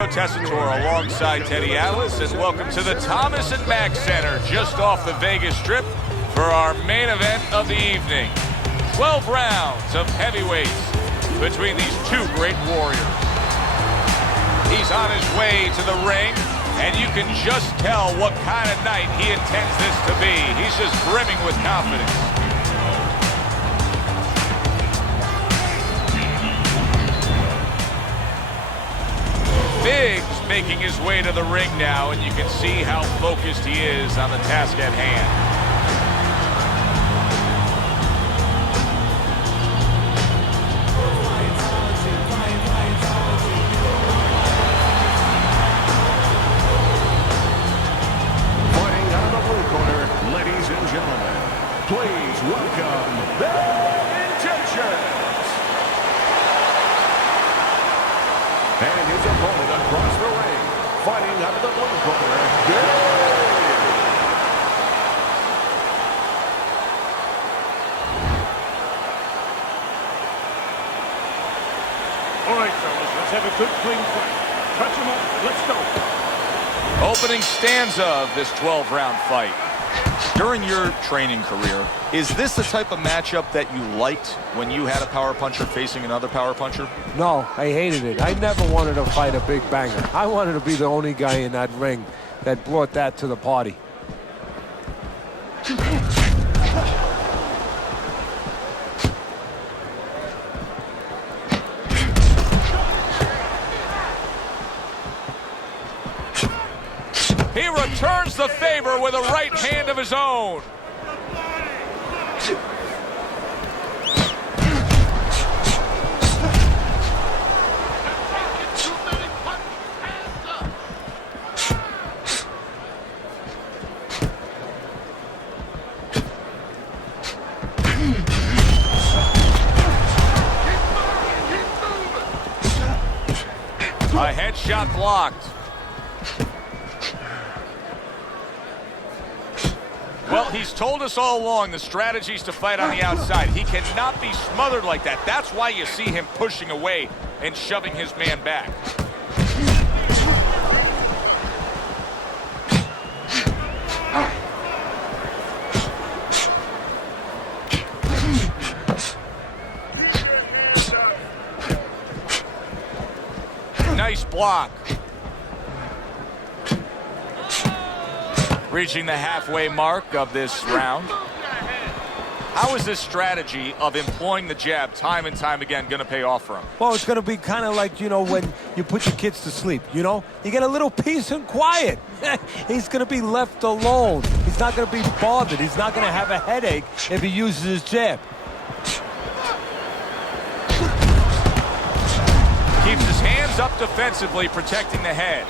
Tessitore alongside Teddy Atlas, and welcome to the Thomas and Mack Center just off the Vegas Strip for our main event of the evening. 12 rounds of heavyweights between these two great warriors. He's on his way to the ring, and you can just tell what kind of night he intends this to be. He's just brimming with confidence. Biggs making his way to the ring now, and you can see how focused he is on the task at hand. Fighting out of the blue corner, ladies and gentlemen, please welcome their intentions. And his opponent across the ring, fighting out of the blue corner, Дэвид. All right, fellas, let's have a good, clean fight. Touch him up, let's go. Opening stanza of this 12-round fight. During your training career, is this the type of matchup that you liked when you had a power puncher facing another power puncher? No, I hated it. I never wanted to fight a big banger. I wanted to be the only guy in that ring that brought that to the party. He returns the favor with a right hand of his own. A headshot blocked. Well, he's told us all along the strategy's to fight on the outside. He cannot be smothered like that. That's why you see him pushing away and shoving his man back. Nice block. Reaching the halfway mark of this round. How is this strategy of employing the jab time and time again going to pay off for him? Well, it's going to be kind of like, you know, when you put your kids to sleep, you know? You get a little peace and quiet. He's going to be left alone. He's not going to be bothered. He's not going to have a headache if he uses his jab. Keeps his hands up defensively, protecting the head.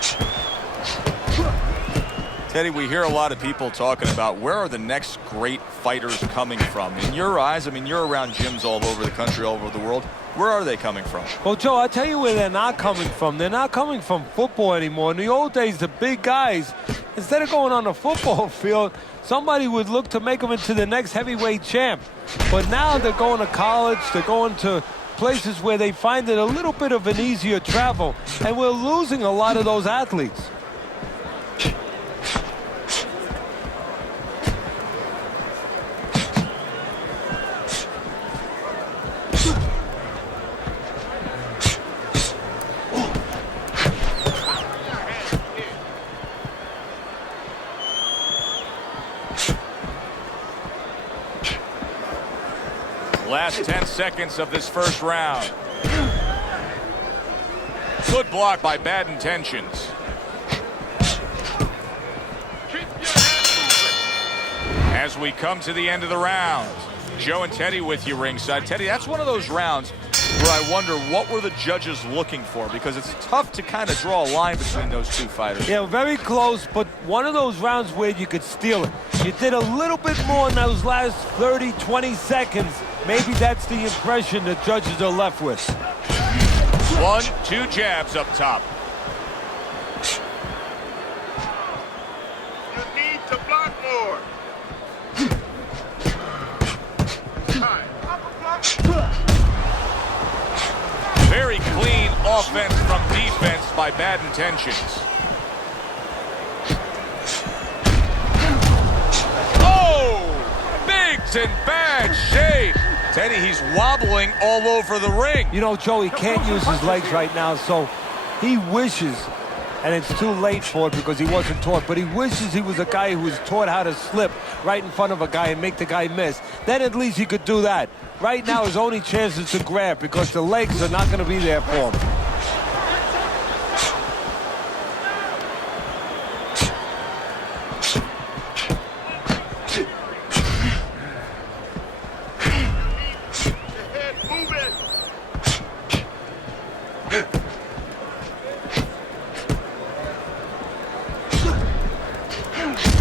Teddy, we hear a lot of people talking about where are the next great fighters coming from. In your eyes, I mean, you're around gyms all over the country, all over the world. Where are they coming from? Well, Joe, I'll tell you where they're not coming from. They're not coming from football anymore. In the old days, the big guys, instead of going on the football field, somebody would look to make them into the next heavyweight champ. But now they're going to college, they're going to places where they find it a little bit of an easier travel, and we're losing a lot of those athletes. Last 10 seconds of this first round. Good block by Bad Intentions. As we come to the end of the round, Joe and Teddy with you ringside. Teddy, that's one of those rounds where I wonder what were the judges looking for, because it's tough to kind of draw a line between those two fighters. Yeah, very close, but one of those rounds where you could steal it. You did a little bit more in those last 30, 20 seconds. Maybe that's the impression the judges are left with. 1-2 jabs up top. You need to block more. Very clean offense from defense. defense by Bad Intentions. Oh! Big's in bad shape. Teddy, he's wobbling all over the ring. You know, Joe, he can't use his legs right now, so he wishes, and it's too late for it because he wasn't taught, but he wishes he was a guy who was taught how to slip right in front of a guy and make the guy miss. Then at least he could do that. Right now, his only chance is to grab because the legs are not going to be there for him.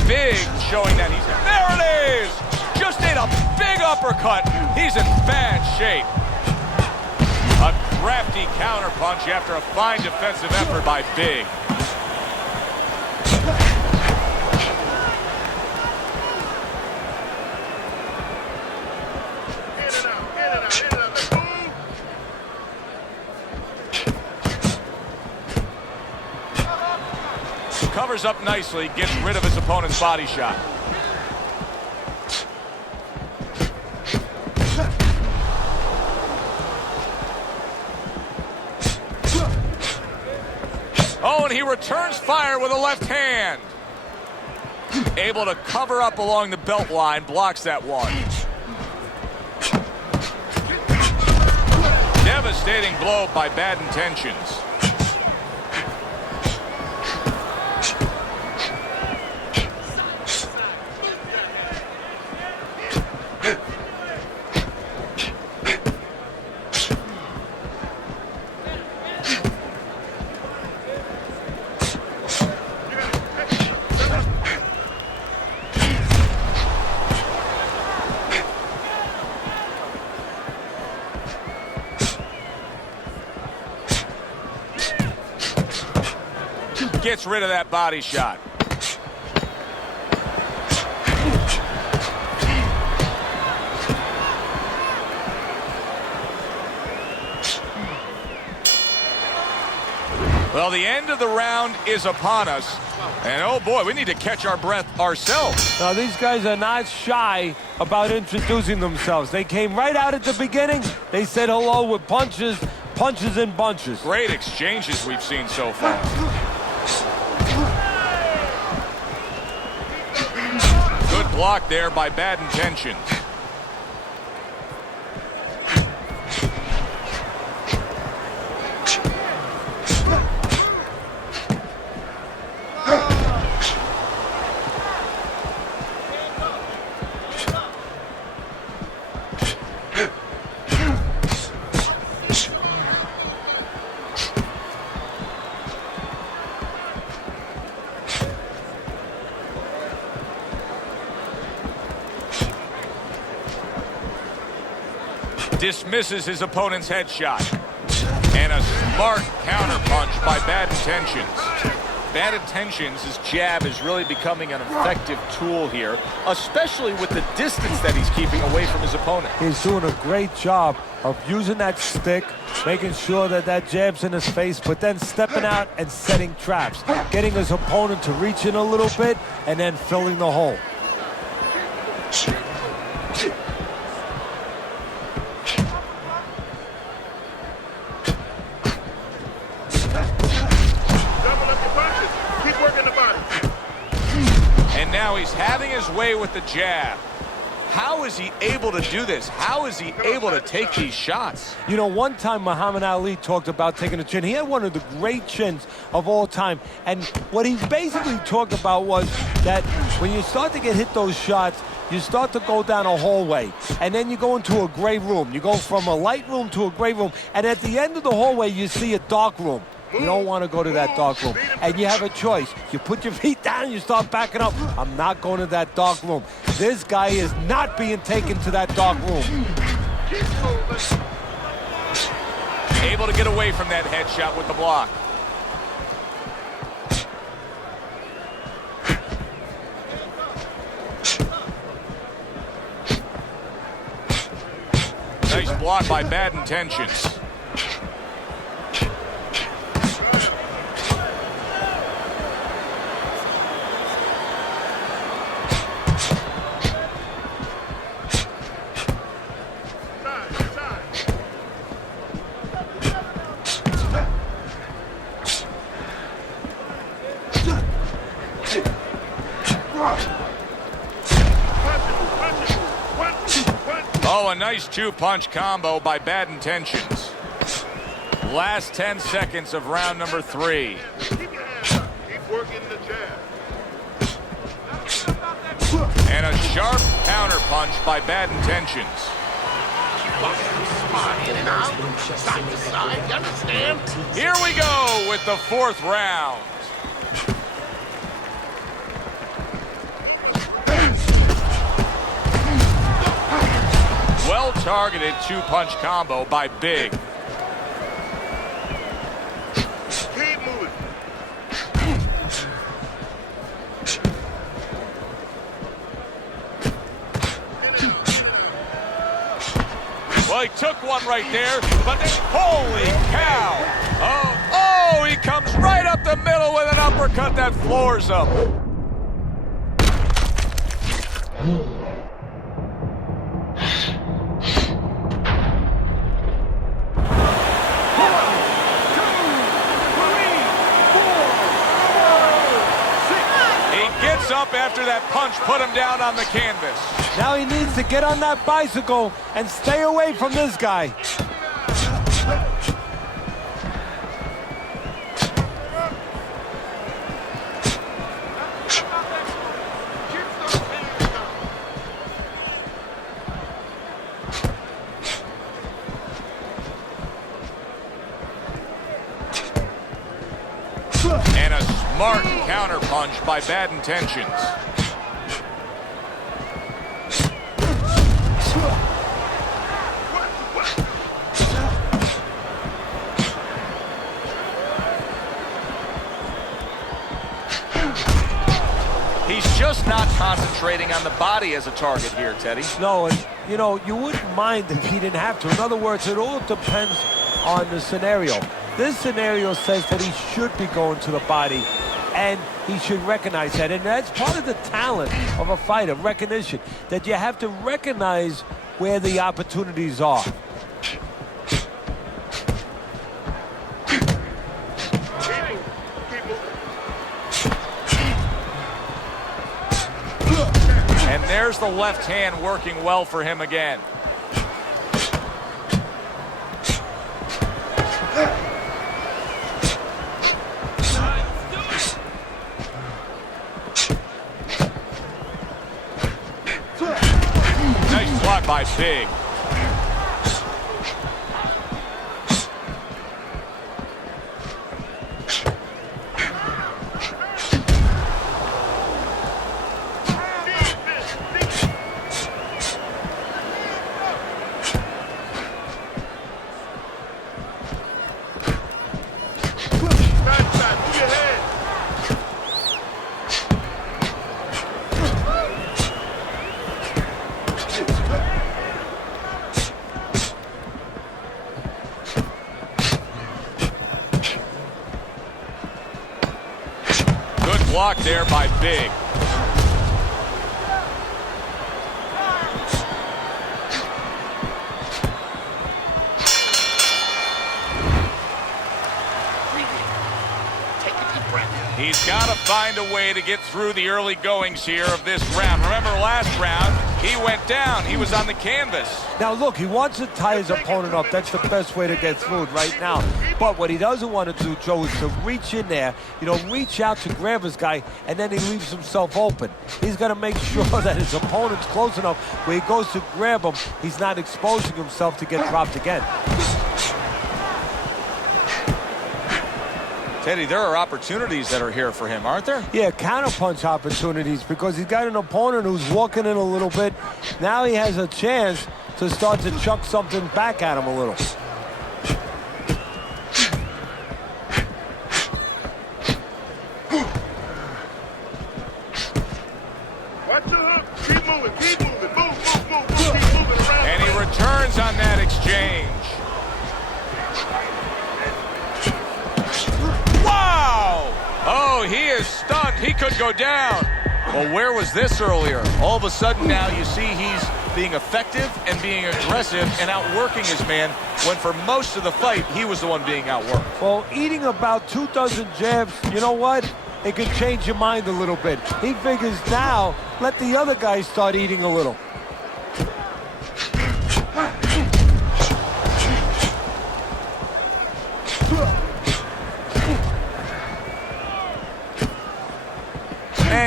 Big showing that he's... There it is! Just ate a big uppercut. He's in bad shape. A crafty counterpunch after a fine defensive effort by Big. Covers up nicely, gets rid of his opponent's body shot. Oh, and he returns fire with a left hand. Able to cover up along the belt line, blocks that one. Devastating blow by Bad Intentions. Gets rid of that body shot. Well, the end of the round is upon us. And oh boy, we need to catch our breath ourselves. Now, these guys are not shy about introducing themselves. They came right out at the beginning. They said hello with punches, punches and bunches. Great exchanges we've seen so far. Good block there by Bad Intentions. Dismisses his opponent's headshot. And a smart counterpunch by Bad Intentions. Bad Intentions, his jab is really becoming an effective tool here, especially with the distance that he's keeping away from his opponent. He's doing a great job of using that stick, making sure that that jab's in his face, but then stepping out and setting traps, getting his opponent to reach in a little bit and then filling the hole. And now he's having his way with the jab. How is he able to do this? How is he able to take these shots? You know, one time Muhammad Ali talked about taking a chin. He had one of the great chins of all time. And what he basically talked about was that when you start to get hit those shots, you start to go down a hallway, and then you go into a gray room. You go from a light room to a gray room, and at the end of the hallway, you see a dark room. You don't want to go to that dark room. And you have a choice. You put your feet down, you start backing up. I'm not going to that dark room. This guy is not being taken to that dark room. Able to get away from that headshot with the block. Nice block by Bad Intentions. nice two-punch combo by Bad Intentions. Last 10 seconds of round number 3. Keep working the jab. And a sharp counter punch by Bad Intentions. In and out, side to side, you understand? Here we go with the 4th round. Well-targeted two-punch combo by Big. Keep moving. Well, he took one right there, but then, holy cow! Oh, he comes right up the middle with an uppercut that floors him. Up after that punch put him down on the canvas. Now he needs to get on that bicycle and stay away from this guy. And a smart counter punch by Bad Intentions. He's just not concentrating on the body as a target here, Teddy. No, and you know, you wouldn't mind if he didn't have to. In other words, it all depends on the scenario. This scenario says that he should be going to the body, and he should recognize that. And that's part of the talent of a fighter, recognition, that you have to recognize where the opportunities are. And there's the left hand working well for him again. Nice block by Big. Blocked there by Big. Take a deep breath. He's got to find a way to get through the early goings here of this round. Remember last round, he went down. He was on the canvas. Now, look, he wants to tie his opponent up. That's the best way to get through it right now. But what he doesn't want to do, Joe, is to reach in there, reach out to grab his guy, and then he leaves himself open. He's got to make sure that his opponent's close enough where he goes to grab him, he's not exposing himself to get dropped again. Teddy, there are opportunities that are here for him, aren't there? Yeah, counterpunch opportunities, because he's got an opponent who's walking in a little bit. Now he has a chance to start to chuck something back at him a little. Watch the hook. Keep moving. Keep moving. Move. Keep moving around. And he returns on that exchange. Wow! Oh, he is stunned. He could go down. Well, where was this earlier? All of a sudden now you see he's being effective and being aggressive and outworking his man, when for most of the fight, he was the one being outworked. Well, eating about 2 dozen jabs, you know what? It can change your mind a little bit. He figures now, let the other guy start eating a little.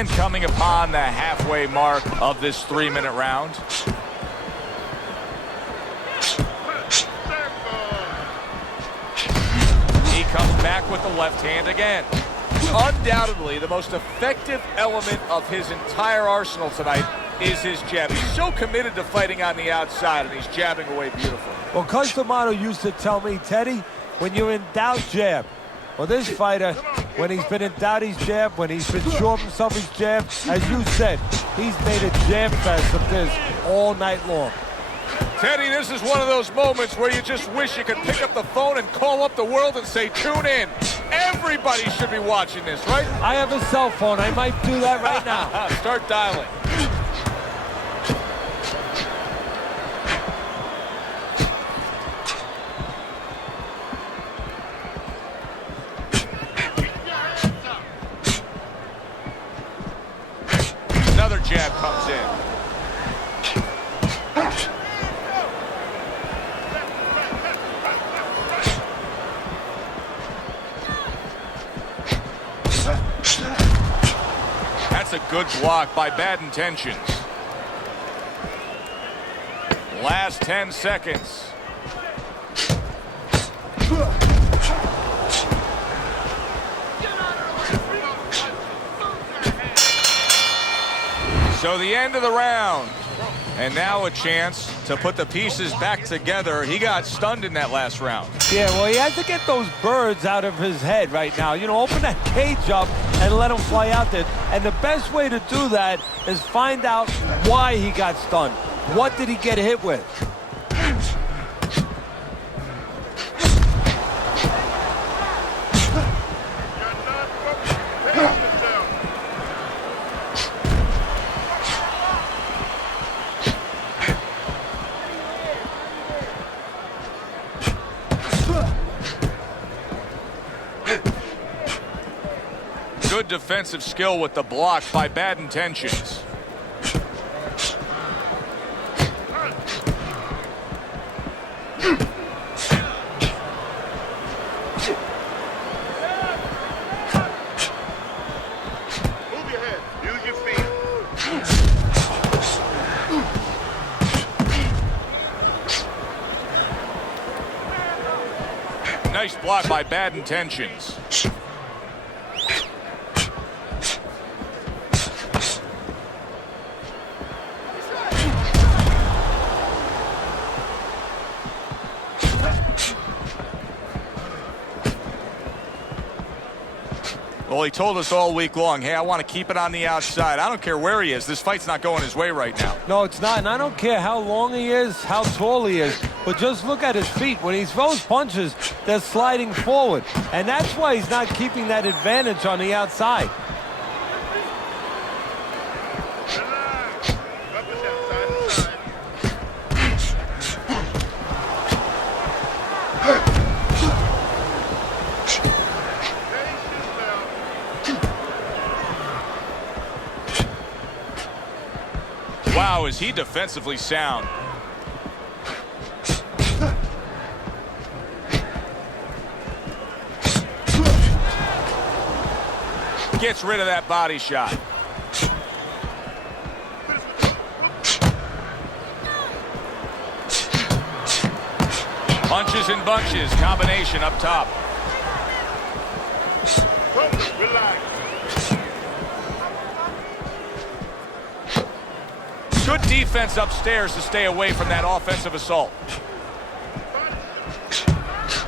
And coming upon the halfway mark of this 3-minute round. He comes back with the left hand again. Undoubtedly, the most effective element of his entire arsenal tonight is his jab. He's so committed to fighting on the outside, and he's jabbing away beautifully. Well, Coach D'Amato used to tell me, Teddy, when you're in doubt, jab. Well, this fighter, when he's been in doubt, he's jab. When he's been sure of himself, he's jab. As you said, he's made a jab fest of this all night long. Teddy, this is one of those moments where you just wish you could pick up the phone and call up the world and say, tune in. Everybody should be watching this, right? I have a cell phone. I might do that right now. Start dialing. Another jab comes in. That's a good block by Bad Intentions. Last 10 seconds. So the end of the round. And now a chance to put the pieces back together. He got stunned in that last round. Yeah, well, he has to get those birds out of his head right now. You know, open that cage up and let him fly out there. And the best way to do that is find out why he got stunned. What did he get hit with? Good defensive skill with the block by Bad Intentions. Move your head. Use your feet. Nice block by Bad Intentions. Well, he told us all week long, hey, I want to keep it on the outside. I don't care where he is. This fight's not going his way right now. No, it's not. And I don't care how long he is, how tall he is, but just look at his feet. When he throws punches, they're sliding forward. And that's why he's not keeping that advantage on the outside. Relax. Up and down, side to side. Wow, is he defensively sound. Gets rid of that body shot. Punches and bunches, combination up top. Relax. Good defense upstairs to stay away from that offensive assault.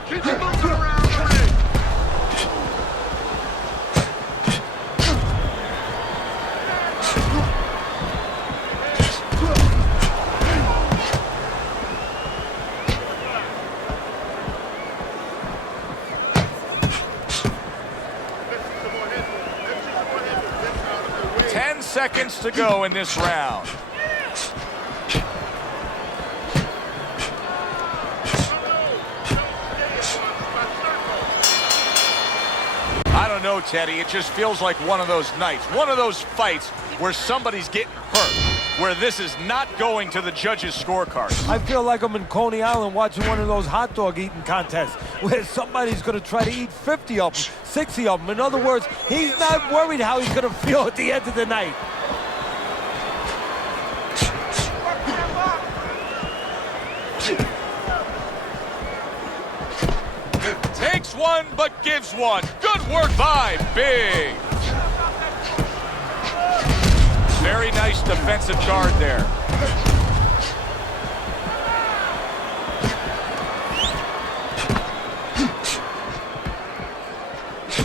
Keep moving around the ring. Seconds to go in this round. I don't know, Teddy. It just feels like one of those nights, one of those fights where somebody's getting hurt, where this is not going to the judges' scorecard. I feel like I'm in Coney Island watching one of those hot dog eating contests where somebody's going to try to eat 50 of them, 60 of them. In other words, he's not worried how he's going to feel at the end of the night. Takes one, but gives one. Good work by Big. Very nice defensive guard there.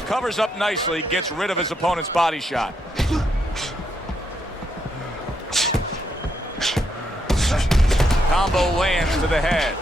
Covers up nicely, gets rid of his opponent's body shot. Combo lands to the head.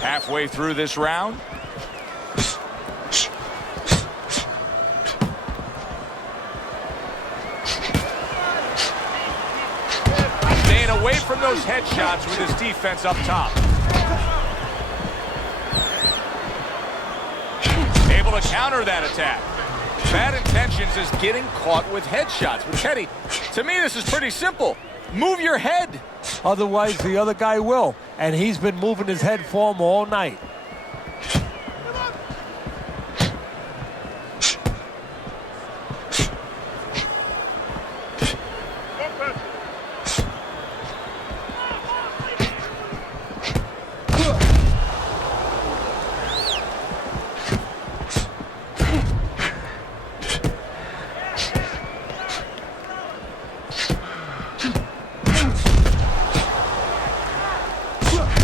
Halfway through this round. Staying away from those headshots with his defense up top. Able to counter that attack. Bad intentions is getting caught with headshots. But Teddy, to me this is pretty simple. Move your head. Otherwise, the other guy will. And he's been moving his head for him all night.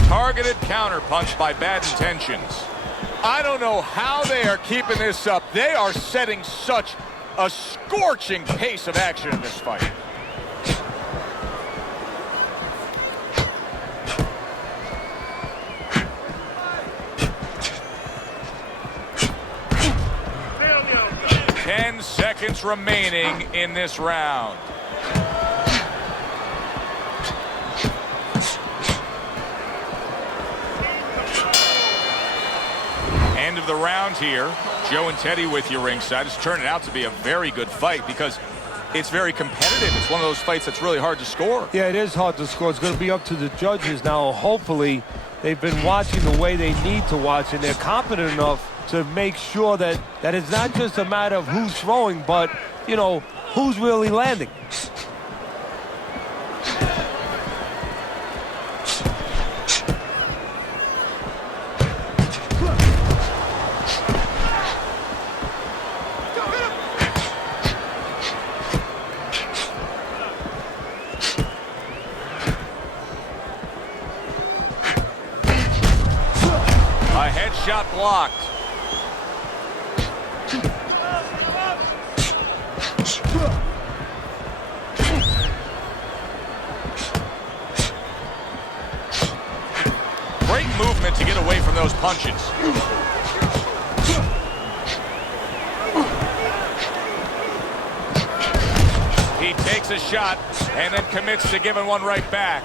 Targeted counter punch by bad intentions. I don't know how they are keeping this up. They are setting such a scorching pace of action in this fight. Down. 10 seconds remaining in this round. End of the round here. Joe and Teddy with you ringside. It's turning out to be a very good fight because it's very competitive. It's one of those fights that's really hard to score. Yeah, it is hard to score. It's going to be up to the judges now. Hopefully, they've been watching the way they need to watch, and they're competent enough to make sure that it's not just a matter of who's throwing, but, you know, who's really landing. Shot blocked. Great movement to get away from those punches. He takes a shot and then commits to giving one right back.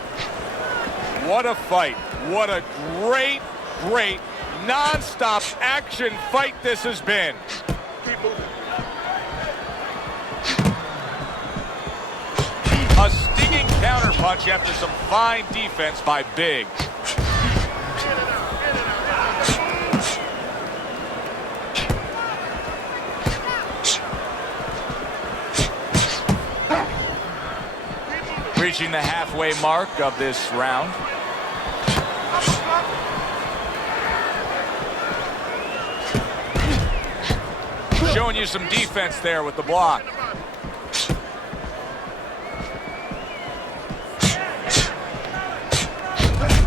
What a fight. What a great non-stop action fight this has been. A stinging counterpunch after some fine defense by Big. Reaching the halfway mark of this round. Showing you some defense there with the block.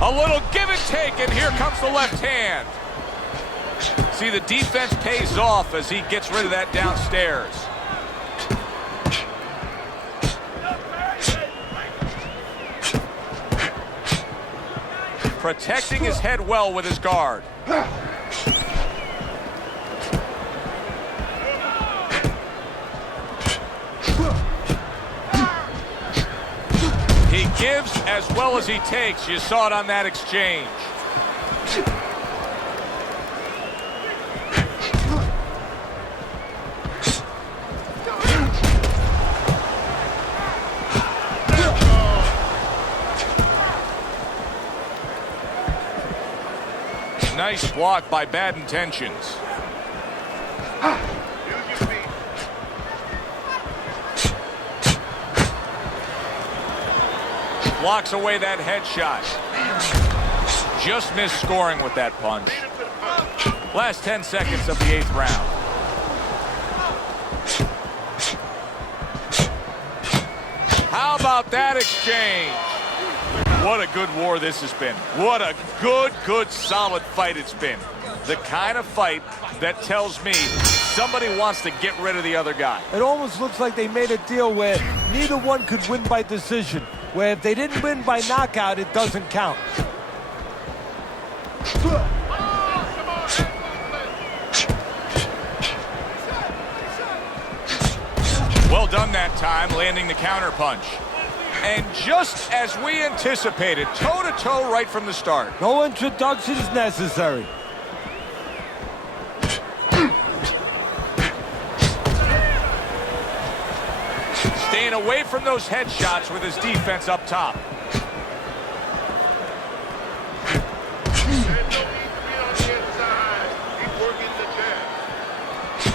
A little give and Point taken. Here comes the left hand. See, the defense pays off as he gets rid of that downstairs. Protecting his head well with his guard. He gives as well as he takes. You saw it on that exchange. Nice block by Bad Intentions. Blocks away that headshot. Just missed scoring with that punch. Last 10 seconds of the 8th round. How about that exchange? What a good war this has been. What a good, solid fight it's been. The kind of fight that tells me somebody wants to get rid of the other guy. It almost looks like they made a deal where neither one could win by decision, where if they didn't win by knockout, it doesn't count. Well done that time, landing the counter punch. And just as we anticipated, toe-to-toe right from the start. No introductions necessary. Staying away from those headshots with his defense up top.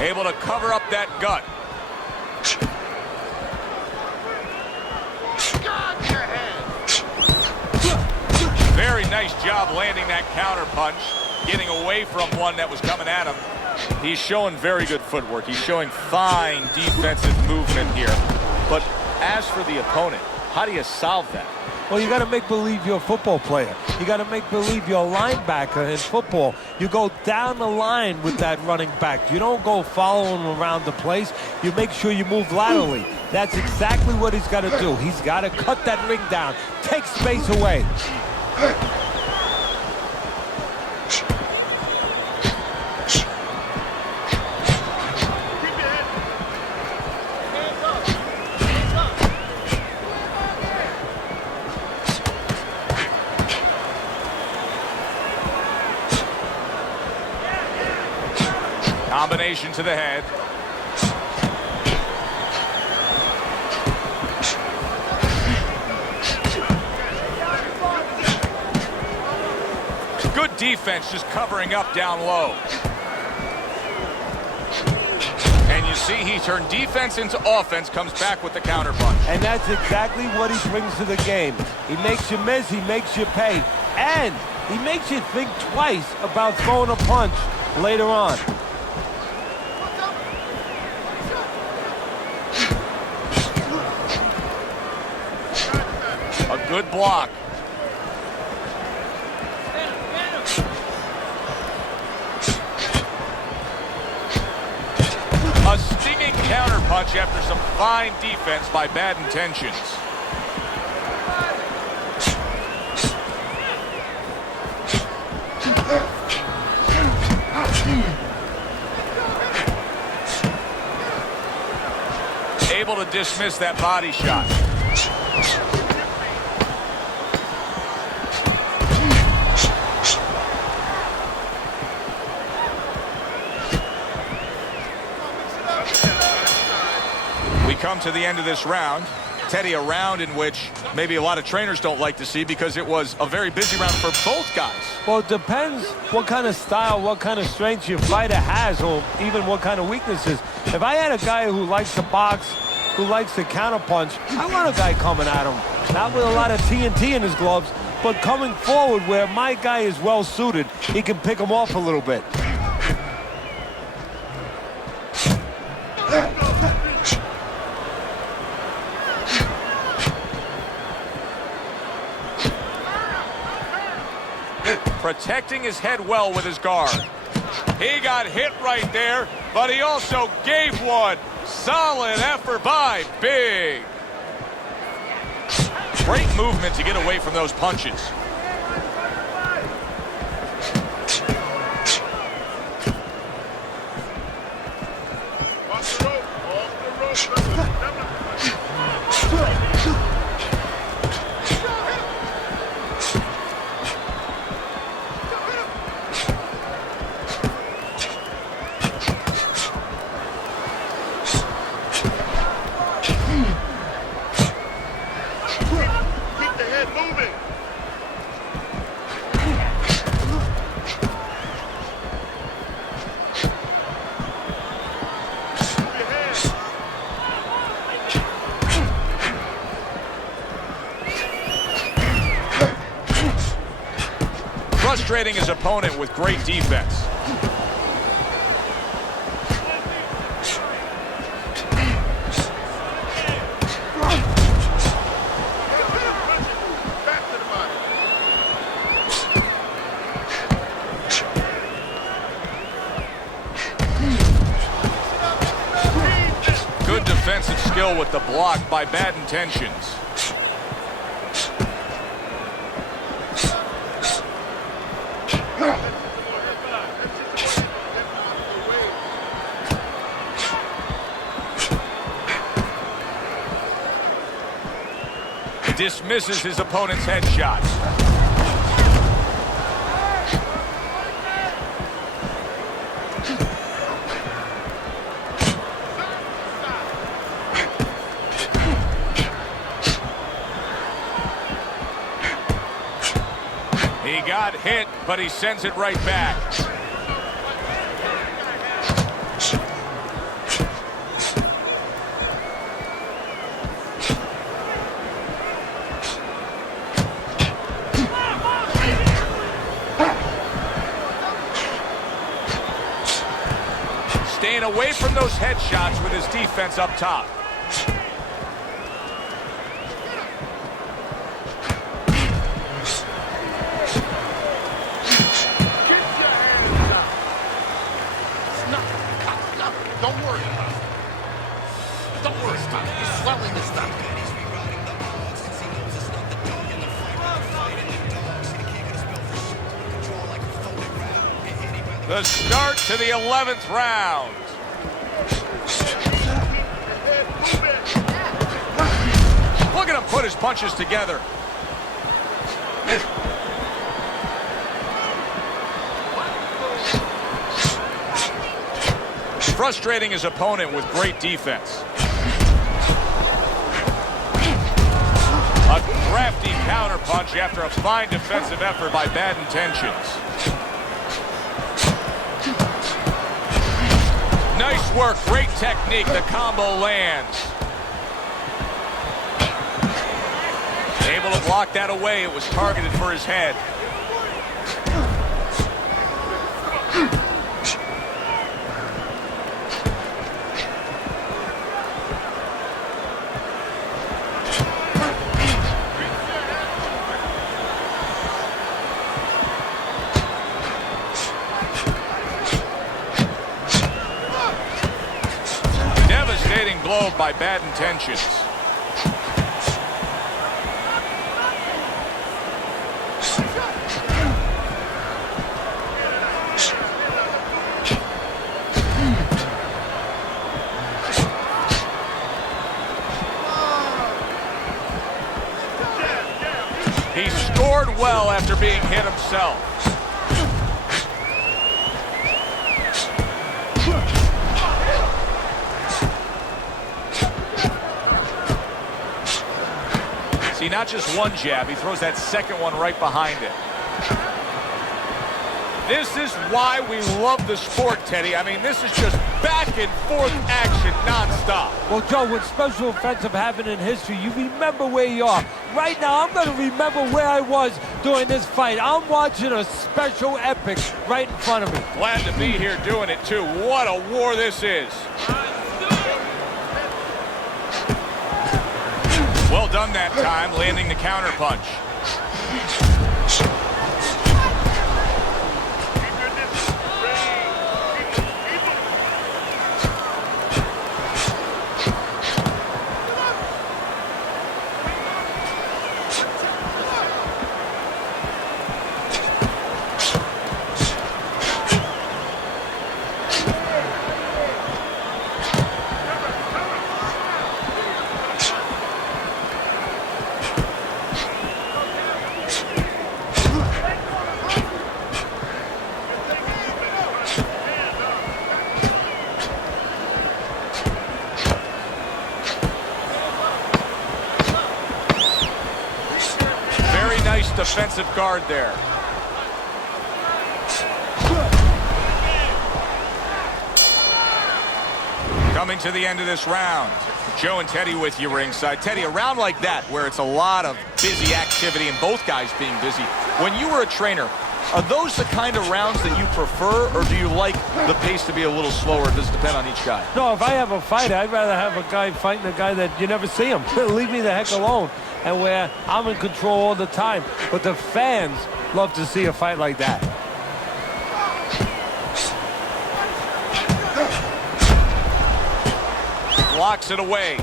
Able to cover up that gut. Very nice job landing that counter punch, getting away from one that was coming at him. He's showing very good footwork. He's showing fine defensive movement here. But as for the opponent, how do you solve that? Well, you got to make believe you're a football player. You got to make believe you're a linebacker in football. You go down the line with that running back. You don't go following him around the place. You make sure you move laterally. That's exactly what he's got to do. He's got to cut that ring down, take space away. Combination to the head. Good defense just covering up down low. And you see he turned defense into offense, comes back with the counter punch. And that's exactly what he brings to the game. He makes you miss, he makes you pay. And he makes you think twice about throwing a punch later on. A good block. A stinging counter punch after some fine defense by Bad Intentions. Able to dismiss that body shot. We come to the end of this round. Teddy, a round in which maybe a lot of trainers don't like to see because it was a very busy round for both guys. Well, it depends what kind of style, what kind of strength your fighter has, or even what kind of weaknesses. If I had a guy who likes to box, who likes to counterpunch, I want a guy coming at him. Not with a lot of TNT in his gloves, but coming forward where my guy is well suited. He can pick him off a little bit. protecting his head well with his guard. He got hit right there, but he also gave one. Solid effort by Big. Great movement to get away from those punches. Frustrating his opponent with great defense. Good defensive skill with the block by Bad Intentions. Dismisses his opponent's headshots. He got hit, but he sends it right back. Staying away from those headshots with his defense up top. Don't worry. Don't worry. The swelling is done. The start to the 11th round. Look at him put his punches together. Frustrating his opponent with great defense. A crafty counter punch after a fine defensive effort by Bad Intentions. Nice work, great technique, the combo lands. Able to block that away, it was targeted for his head. Devastating blow by Bad Intentions. He scored well after being hit himself. See, not just one jab, he throws that second one right behind it. This is why we love the sport, Teddy. I mean, this is just back and forth action nonstop. Well, Joe, with special offensive happened in history, you remember where you are. Right now, I'm going to remember where I was during this fight. I'm watching a special epic right in front of me. Glad to be here doing it, too. What a war this is. Well done that time, landing the counter punch. nice defensive guard there. Coming to the end of this round. Joe and Teddy with you ringside. Teddy, a round like that where it's a lot of busy activity and both guys being busy. When you were a trainer, are those the kind of rounds that you prefer, or do you like the pace to be a little slower? Does it depend on each guy? No, if I have a fight, I'd rather have a guy fighting a guy that you never see him. Leave me the heck alone. And where I'm in control all the time. But the fans love to see a fight like that. Blocks it away.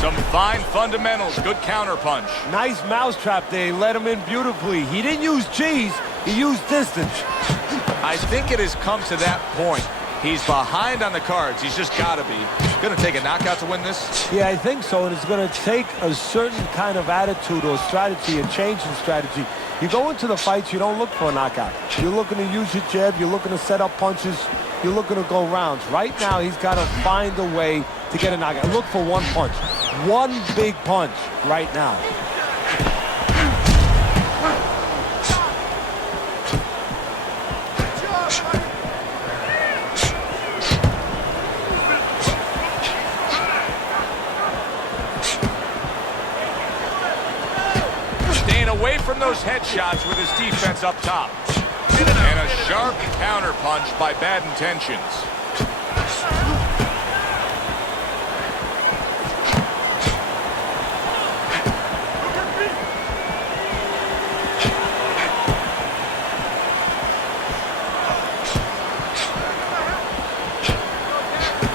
Some fine fundamentals, good counter punch. Nice mousetrap there. He let him in beautifully. He didn't use cheese, he used distance. I think it has come to that point. He's behind on the cards. He's just got to be. Going to take a knockout to win this? Yeah, I think so, and it's going to take a certain kind of attitude or strategy, a change in strategy. You go into the fights, you don't look for a knockout. You're looking to use your jab, you're looking to set up punches, you're looking to go rounds. Right now, he's got to find a way to get a knockout. Look for one punch. One big punch right now. Away from those headshots with his defense up top. And a sharp counter punch by Bad Intentions.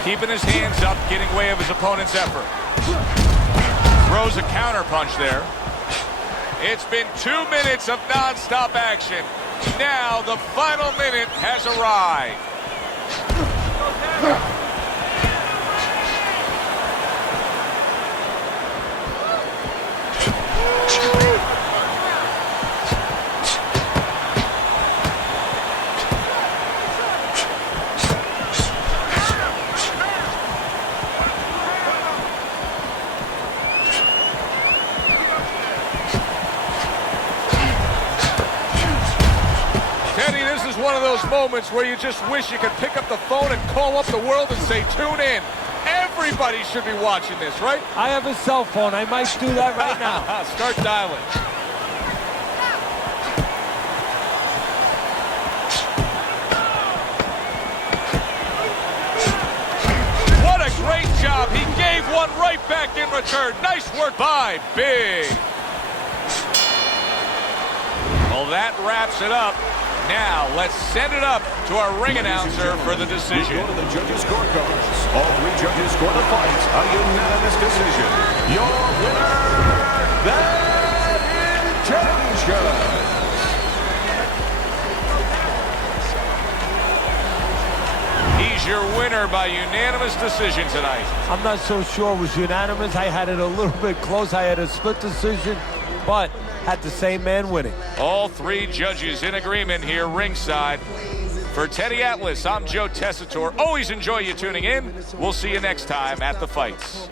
Keeping his hands up, getting way of his opponent's effort. Throws a counter punch there. It's been 2 minutes of non-stop action. Now the final minute has arrived. One of those moments where you just wish you could pick up the phone and call up the world and say, tune in. Everybody should be watching this, right? I have a cell phone. I might do that right now. Start dialing. What a great job. He gave one right back in return. Nice work by Big. Well, that wraps it up. Now, let's send it up to our ring announcer for the decision. Go to the judges' scorecards. All three judges score the fight. A unanimous decision. Your winner, Bad Intentions. He's your winner by unanimous decision tonight. I'm not so sure it was unanimous. I had it a little bit close. I had a split decision, but had the same man winning. All three judges in agreement here ringside. For Teddy Atlas, I'm Joe Tessitore. Always enjoy you tuning in. We'll see you next time at the fights.